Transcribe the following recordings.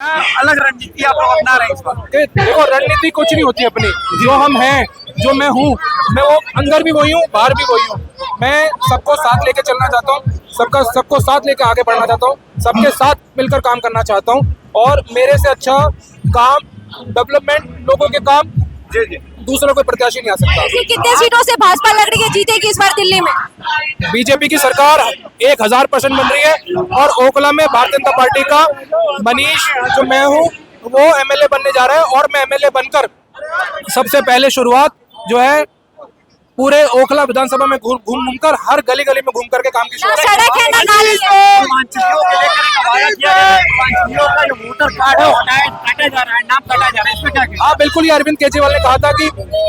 अलग रणनीति आप लोग अपना रहे हैं इस बार। देखो रणनीति कुछ नहीं होती अपनी, जो हम हैं, जो मैं हूँ, मैं वो अंदर भी वही हूँ, बाहर भी वही हूँ। मैं सबको साथ लेके चलना चाहता हूँ, सबको साथ लेके आगे बढ़ना चाहता हूँ, सबके साथ मिलकर काम करना चाहता हूँ। और मेरे से अच्छा काम, डेवलपमेंट, लोगों के काम दूसरों को प्रत्याशी नहीं आ सकता। कितने सीटों से भाजपा लड़ रही है, जीतेगी इस बार दिल्ली में? बीजेपी की सरकार 1000% बन रही है और ओखला में भारतीय जनता पार्टी का मनीष, जो मैं हूँ, वो एमएलए बनने जा रहा है। और मैं एमएलए बनकर सबसे पहले शुरुआत जो है पूरे ओखला विधानसभा में घूम कर, हर गली गली में घूम करके काम की शुरुआत। सड़क है ना नाली है। पूर्वांचलियों के लेकर एक वादा किया गया है, पूर्वांचलियों का जो वोटर कार्ड है काटा जा रहा है, नाम काटा जा रहा है, इसमें क्या कहें? हाँ बिल्कुल, ये अरविंद केजरीवाल ने कहा था कि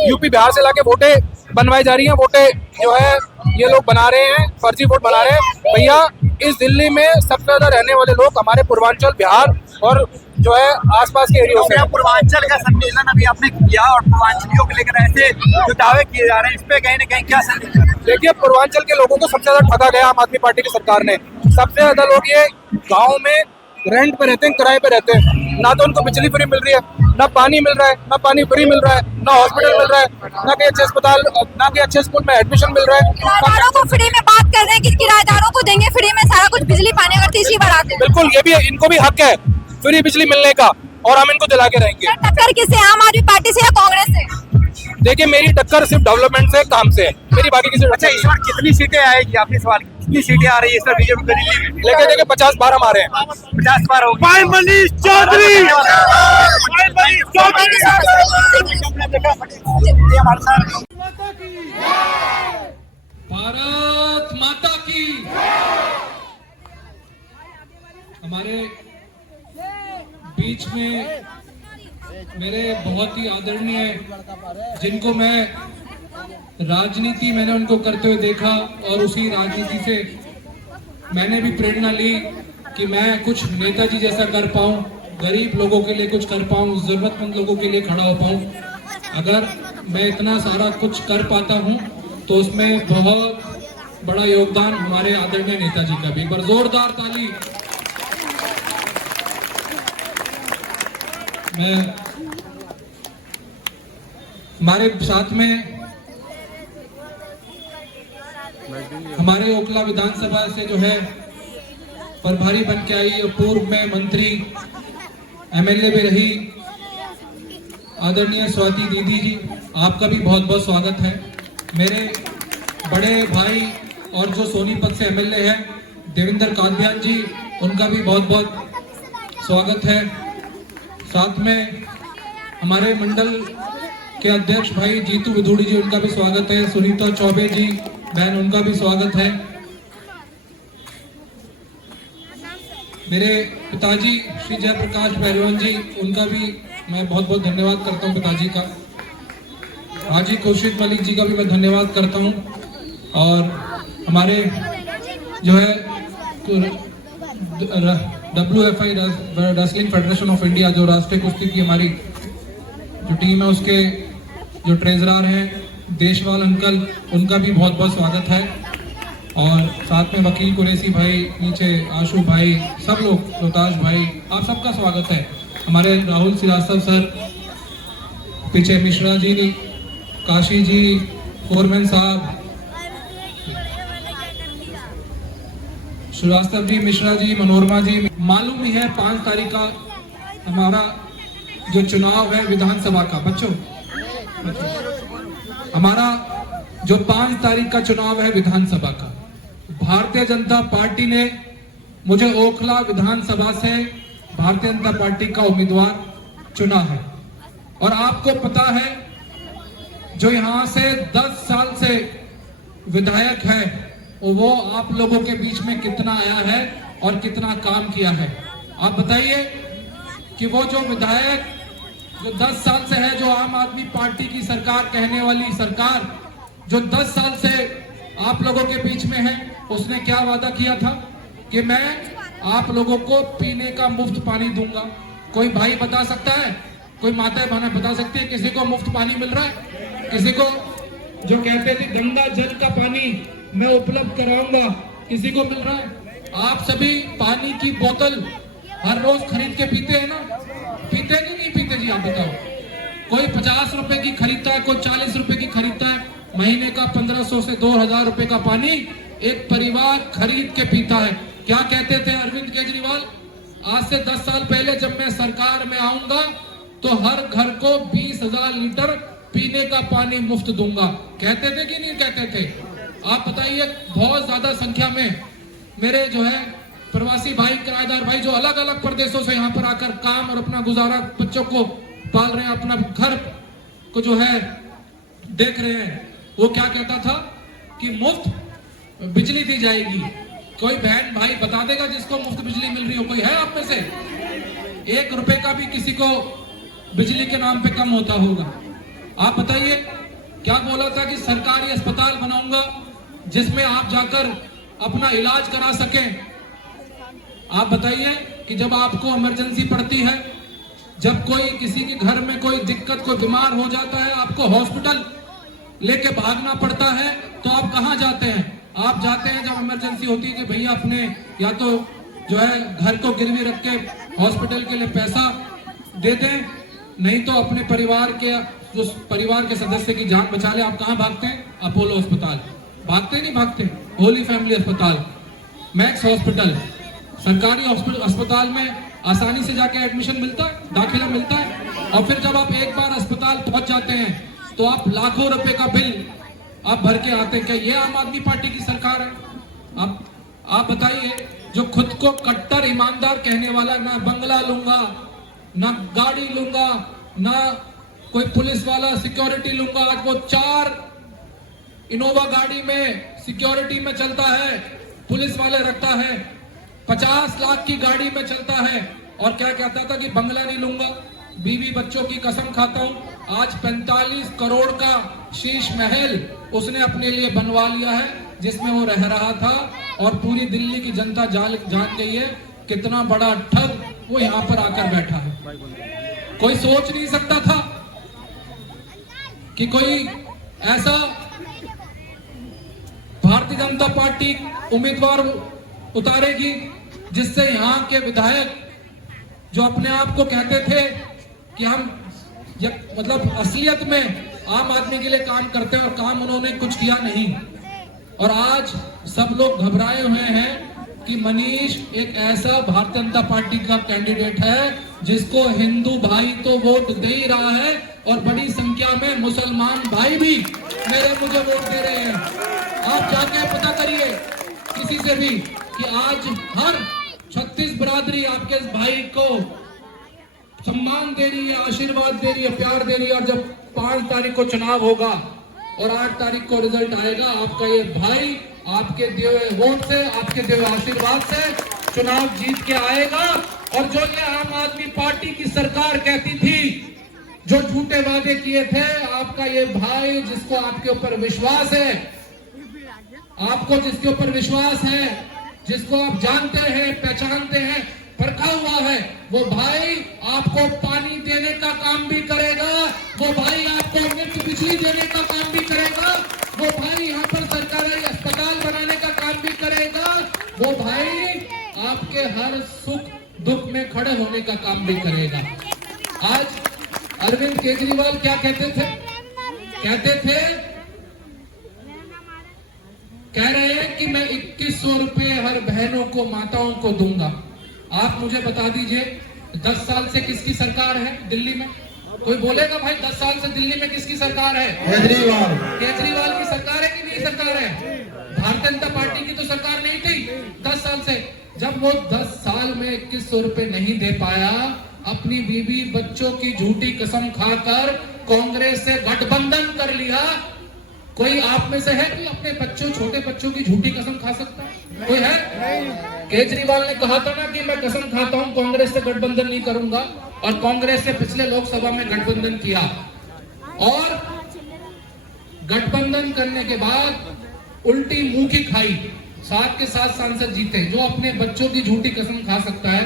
यूपी बिहार से लाके वोटें बनवाई जा रही हैं, वोटें जो है ये लोग बना रहे हैं, फर्जी वोट बना रहे हैं। भैया, इस दिल्ली में सबसे ज्यादा रहने वाले लोग हमारे पूर्वांचल, बिहार और जो है आसपास के एरिया से। पूर्वांचल का सम्मेलन अभी आपने किया और पूर्वांचलियों को लेकर ऐसे जो दावे किए जा रहे हैं, इस पे कहीं ना कहीं क्या संदेश? देखिए, पूर्वांचल के लोगों को सबसे ज्यादा ठगा गया आम आदमी पार्टी की सरकार ने। सबसे ज्यादा लोग ये गाँव में रेंट पे रहते हैं, किराए पे रहते हैं। ना तो उनको बिजली फ्री मिल रही है, ना पानी मिल रहा है, ना पानी फ्री मिल रहा है, ना हॉस्पिटल मिल रहा है, ना कहीं अच्छे अस्पताल, ना कहीं अच्छे स्कूल में एडमिशन मिल रहा है। किराएदारों को फ्री में बात कर रहे हैं कि किराएदारों को देंगे फ्री में सारा कुछ, बिजली पानी अगर तीसरी बार आते हैं। बिल्कुल, ये भी इनको भी हक है फ्री बिजली मिलने का, और हम इनको दिला के रहेंगे। टक्कर किससे, आम आदमी पार्टी से या कांग्रेस से? देखिए, मेरी टक्कर सिर्फ डेवलपमेंट से, काम से है, मेरी बाकी किसी। अच्छा, इस बार कितनी सीटें आएगी? आपने सवाल कितनी सीटें आ रही है इस बार बीजेपी को दिल्ली में? लेके देखिए 50 बार हम आ रहे हैं। 50 बार हो भाई मनीष चौधरी। भारत माता की। हमारे बीच में मेरे बहुत ही आदरणीय, जिनको मैं राजनीति मैंने उनको करते हुए देखा और उसी राजनीति से मैंने भी प्रेरणा ली कि मैं कुछ नेताजी जैसा कर पाऊं, गरीब लोगों के लिए कुछ कर पाऊं, जरूरतमंद लोगों के लिए खड़ा हो पाऊं। अगर मैं इतना सारा कुछ कर पाता हूं तो उसमें बहुत बड़ा योगदान हमारे आदरणीय नेताजी का भी। एक बार जोरदार ताली। मैं हमारे साथ में हमारे ओखला विधानसभा से जो है प्रभारी बन के आई, पूर्व में मंत्री, एमएलए भी रही, आदरणीय स्वाति दीदी जी, आपका भी बहुत बहुत स्वागत है। मेरे बड़े भाई और जो सोनीपत से एमएलए हैं देवेंद्र कादियान जी, उनका भी बहुत बहुत स्वागत है। साथ में हमारे मंडल के अध्यक्ष भाई जीतू विधुड़ी जी, उनका भी स्वागत है। सुनीता चौबे जी बहन, उनका भी स्वागत है। मेरे पिताजी श्री जयप्रकाश पहलवान जी, उनका भी मैं बहुत बहुत धन्यवाद करता हूं पिताजी का। हाजी खुर्शीद मलिक जी का भी मैं धन्यवाद करता हूं। और हमारे जो है WFI wrestling federation of India, जो राष्ट्रीय कुश्ती की हमारी जो टीम है, उसके जो ट्रेजरर हैं देशवाल अंकल, उनका भी बहुत बहुत स्वागत है। और साथ में वकील कुरैसी भाई, नीचे आशु भाई, सब लोग, रोहताश भाई, आप सबका स्वागत है। हमारे राहुल श्रीवास्तव सर, पीछे मिश्रा जी, काशी जी, फोरमैन साहब, श्रीवास्तव जी, मिश्रा जी, मनोरमा जी। मालूम ही है 5 तारीख का हमारा जो चुनाव है विधानसभा का, बच्चों हमारा जो 5 तारीख का चुनाव है विधानसभा का, भारतीय जनता पार्टी ने मुझे ओखला विधानसभा से भारतीय जनता पार्टी का उम्मीदवार चुना है। और आपको पता है, जो यहां से 10 साल से विधायक है, वो आप लोगों के बीच में कितना आया है और कितना काम किया है। आप बताइए कि वो जो विधायक जो 10 साल से है, जो आम आदमी पार्टी की सरकार कहने वाली सरकार, जो 10 साल से आप लोगों के बीच में है, उसने क्या वादा किया था कि मैं आप लोगों को पीने का मुफ्त पानी दूंगा। कोई भाई बता सकता है, कोई माता बहन बता सकती है किसी को मुफ्त पानी मिल रहा है? किसी को जो कहते थे गंगा जल का पानी मैं उपलब्ध कराऊंगा, किसी को मिल रहा है? आप सभी पानी की बोतल हर रोज खरीद के पीते हैं ना? पीते कि नहीं पीते जी, आप बताओ। कोई 50 रुपए की खरीदता है, कोई 40 रुपए की खरीदता है। महीने का 1500 से 2000 रुपए का पानी एक परिवार खरीद के पीता है। क्या कहते थे अरविंद केजरीवाल? आज से 10 साल पहले जब मैं सरकार में आऊंगा तो हर घर को 20,000 लीटर पीने का पानी मुफ्त दूंगा। कहते थे कि नहीं कहते थे? आप बताइए, बहुत ज्यादा संख्या में मेरे जो है प्रवासी भाई, किराएदार भाई जो अलग अलग प्रदेशों से यहाँ पर आकर काम और अपना गुजारा, बच्चों को पाल रहे हैं, अपना घर को जो है देख रहे हैं, वो क्या कहता था कि मुफ्त बिजली दी जाएगी। कोई बहन भाई बता देगा जिसको मुफ्त बिजली मिल रही हो? कोई है आप में से? 1 रुपए का भी किसी को बिजली के नाम पे कम होता होगा? आप बताइए। क्या बोला था कि सरकारी अस्पताल बनाऊंगा जिसमें आप जाकर अपना इलाज करा सकें। आप बताइए कि जब आपको इमरजेंसी पड़ती है, जब कोई किसी के घर में कोई दिक्कत, कोई बीमार हो जाता है, आपको हॉस्पिटल लेके भागना पड़ता है, तो आप कहां जाते हैं? आप जाते हैं जब इमरजेंसी होती है कि भैया अपने या तो जो है घर को गिरवी रख के हॉस्पिटल के लिए पैसा दे दें, नहीं तो अपने परिवार के सदस्य की जान बचा ले। आप कहां भागते हैं? अपोलो अस्पताल भागते नहीं? भागते। होली फैमिली अस्पताल, मैक्स हॉस्पिटल, सरकारी अस्पताल में आसानी से जाके एडमिशन मिलता है, दाखिला मिलता है। और फिर जब आप एक बार अस्पताल पहुंच जाते हैं तो आप लाखों रुपए का बिल आप भर के आते हैं। क्या ये आम आदमी पार्टी की सरकार है? आप बताइए, जो खुद को कट्टर ईमानदार कहने वाला, ना बंगला लूंगा, ना गाड़ी लूंगा, ना कोई पुलिस वाला सिक्योरिटी लूंगा, आज वो 4 इनोवा गाड़ी में सिक्योरिटी में चलता है, पुलिस वाले रखता है, 50 लाख की गाड़ी में चलता है। और क्या कहता था कि बंगला नहीं लूंगा, बीवी बच्चों की कसम खाता हूं। आज 45 करोड़ का शीश महल उसने अपने लिए बनवा लिया है, जिसमें वो रह रहा था। और पूरी दिल्ली की जनता जान गई है कितना बड़ा ठग वो यहाँ पर आकर बैठा है। कोई सोच नहीं सकता था कि कोई ऐसा भारतीय जनता पार्टी उम्मीदवार उतारेगी जिससे यहाँ के विधायक जो अपने आप को कहते थे कि हम मतलब असलियत में आम आदमी के लिए काम करते हैं, और काम उन्होंने कुछ किया नहीं। और आज सब लोग घबराए हुए हैं कि मनीष एक ऐसा भारतीय जनता पार्टी का कैंडिडेट है जिसको हिंदू भाई तो वोट दे ही रहा है, और बड़ी संख्या में मुसलमान भाई भी मुझे वोट दे रहे हैं। आप जाके पता करिए किसी से भी कि आज हर 36 बिरादरी आपके इस भाई को सम्मान दे रही है, आशीर्वाद दे रही है, प्यार दे रही है। और जब 5 तारीख को चुनाव होगा और 8 तारीख को रिजल्ट आएगा, आपका ये भाई आपके दिए हुए वोट से, आपके दिए हुए आशीर्वाद से चुनाव जीत के आएगा। और जो ये आम आदमी पार्टी की सरकार कहती थी, जो झूठे वादे किए थे, आपका ये भाई जिसको आपके ऊपर विश्वास है, आपको जिसके ऊपर विश्वास है, जिसको आप जानते हैं, पहचानते हैं, परखा हुआ है, वो भाई आपको पानी देने का काम भी करेगा, वो भाई आपको मुफ्त बिजली देने का काम भी करेगा, वो भाई यहाँ पर सरकारी अस्पताल बनाने का काम भी करेगा, वो भाई आपके हर सुख दुख में खड़े होने का काम भी करेगा। आज अरविंद केजरीवाल क्या कहते थे? कह रहे हैं कि मैं 2100 रुपए हर बहनों को, माताओं को दूंगा। आप मुझे बता दीजिए 10 साल से किसकी सरकार है दिल्ली में? कोई बोलेगा भाई 10 साल से दिल्ली में किसकी सरकार है? केजरीवाल की सरकार है कि नहीं सरकार है? भारतीय जनता पार्टी की तो सरकार नहीं थी 10 साल से। जब वो 10 साल में 2100 रुपए नहीं दे पाया, अपनी बीवी बच्चों की झूठी कसम खाकर कांग्रेस से गठबंधन कर लिया। कोई आप में से है कि अपने बच्चों, छोटे बच्चों की झूठी कसम खा सकता है? कोई है? केजरीवाल ने कहा था ना कि मैं कसम खाता हूं कांग्रेस से गठबंधन नहीं करूंगा, और कांग्रेस से पिछले लोकसभा में गठबंधन किया। और गठबंधन करने के बाद उल्टी मुंह की खाई, 7 के 7 सांसद जीते। जो अपने बच्चों की झूठी कसम खा सकता है,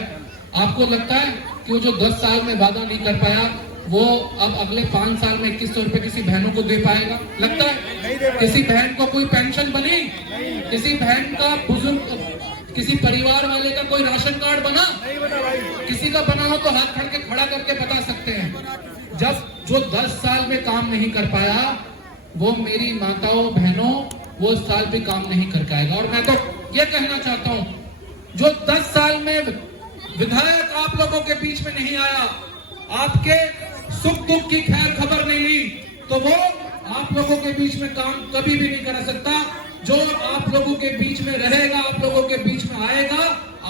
आपको लगता है कि वो जो 10 साल में वादा नहीं कर पाया, वो अब अगले 5 साल में 2100 रुपए किसी बहनों को दे पाएगा? लगता है? किसी बहन को कोई पेंशन बनी? किसी बहन का बुजुर्ग किसी परिवार वाले का कोई राशन कार्ड बना? किसी का बना हो तो हाथ खड़ा करके बता सकते हैं। जब जो 10 साल में काम नहीं कर पाया, वो मेरी माताओं बहनों वो इस साल भी काम नहीं कर पाएगा। और मैं तो ये कहना चाहता हूं, जो 10 साल में विधायक आप लोगों के बीच में नहीं आया, आपके सुख दुख की खैर खबर नहीं ली, तो वो आप लोगों के बीच में काम कभी भी नहीं कर सकता। जो आप लोगों के बीच में रहेगा, आप लोगों के बीच में आएगा,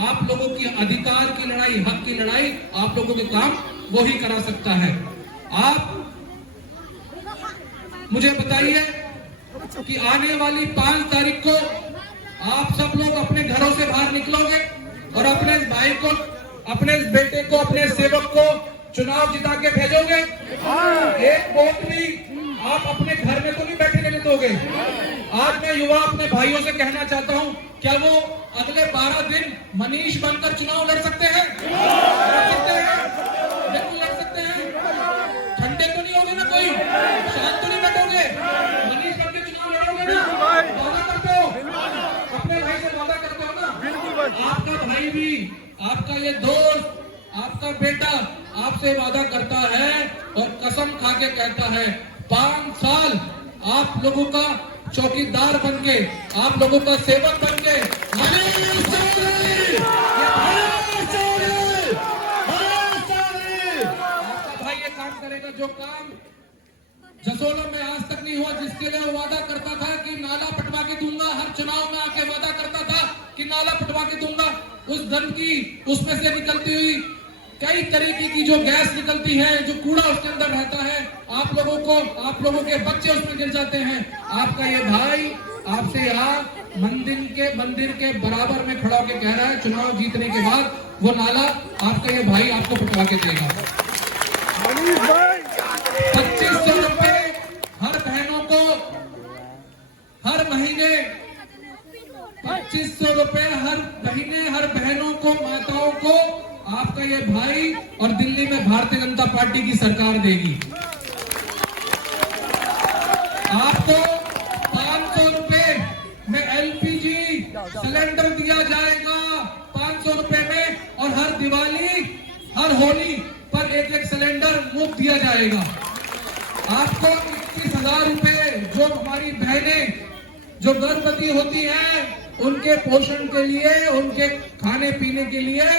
आप लोगों की अधिकार की लड़ाई, हक की लड़ाई, आप लोगों के काम वो ही करा सकता है। आप मुझे बताइए कि आने वाली 5 तारीख को आप सब लोग अपने घरों से बाहर निकलोगे और अपने इस भाई को, अपने इस बेटे को, अपने सेवक को चुनाव जिता के भेजोगे? एक वोट भी आप अपने घर में तो नहीं बैठे रहने दोगे। आज मैं युवा अपने भाइयों से कहना चाहता हूं, क्या वो अगले 12 दिन मनीष बनकर चुनाव लड़ सकते हैं? लड़ सकते हैं, बिल्कुल लड़ सकते हैं। ठंडे तो नहीं होगे ना, कोई शांत तो नहीं बैठोगे, मनीष बनकर चुनाव लड़ोगे ना? वादा करते हो, अपने भाई से वादा करते हो ना? आपका भाई भी, आपका ये दोस्त, आपका बेटा आपसे वादा करता है और कसम खा के कहता है, 5 साल आप लोगों का चौकीदार बनके, आप लोगों का सेवक बनके आपका भाई ये काम करेगा, जो काम जसोलम में आज तक नहीं हुआ, जिसके लिए वो वादा करता था कि नाला पटवा के दूंगा, हर चुनाव में आके वादा करता था कि नाला पटवा के दूंगा, उस धन की उसमें से निकलती हुई कई तरीके की जो गैस निकलती है, जो कूड़ा उसके अंदर रहता है, आप लोगों के बच्चे उसमें गिर जाते हैं। आपका ये भाई आपसे यहाँ मंदिर के बराबर में खड़ा होकर कह रहा है, चुनाव जीतने के बाद वो नाला आपका ये भाई आपको पटवा के देगा। 2500 रुपए हर बहनों को हर महीने, 2500 रुपए हर महीने हर बहनों को, माताओं को आपका ये भाई और दिल्ली में भारतीय जनता पार्टी की सरकार देगी। आपको 500 रुपए में एलपीजी सिलेंडर दिया जाएगा, 500 रुपए में, और हर दिवाली हर होली पर एक सिलेंडर मुफ्त दिया जाएगा। आपको 21,000 रुपए जो हमारी बहनें जो गर्भवती होती हैं उनके पोषण के लिए, उनके खाने पीने के लिए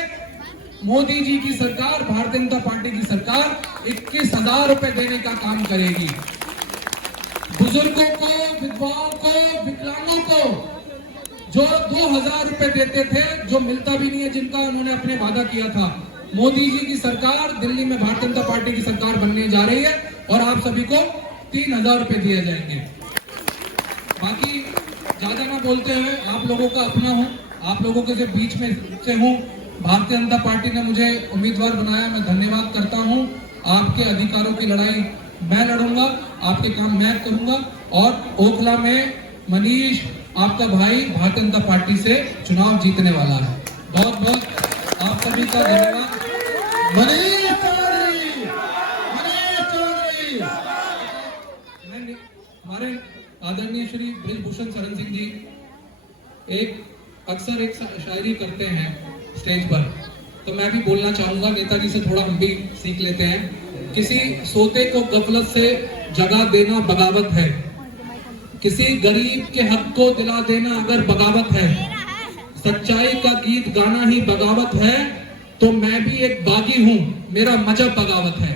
मोदी जी की सरकार, भारतीय जनता पार्टी की सरकार 21,000 रुपए देने का काम करेगी। बुजुर्गों को, विधवाओं को, विकलांगों को जो 2,000 रुपए देते थे, जो मिलता भी नहीं है, जिनका उन्होंने अपने वादा किया था, मोदी जी की सरकार दिल्ली में भारतीय जनता पार्टी की सरकार बनने जा रही है और आप सभी को 3,000 रुपए दिए जाएंगे। बाकी ज्यादा ना बोलते हुए, आप लोगों का अपना हूं, आप लोगों के बीच में से हूं। भारतीय जनता पार्टी ने मुझे उम्मीदवार बनाया, मैं धन्यवाद करता हूं। आपके अधिकारों की लड़ाई मैं लड़ूंगा, आपके काम मैं करूंगा, और ओखला में मनीष आपका भाई भारतीय जनता पार्टी से चुनाव जीतने वाला है। बहुत बहुत आप सभी का धन्यवाद। हमारे आदरणीय श्री बृजभूषण शरण सिंह जी अक्सर एक शायरी करते हैं स्टेज पर, तो मैं भी बोलना चाहूंगा, नेताजी से थोड़ा हम भी सीख लेते हैं। किसी सोते को गफलत से जगा देना बगावत है, किसी गरीब के हक को दिला देना अगर बगावत है, सच्चाई का गीत गाना ही बगावत है, तो मैं भी एक बागी हूं, मेरा मजहब बगावत है।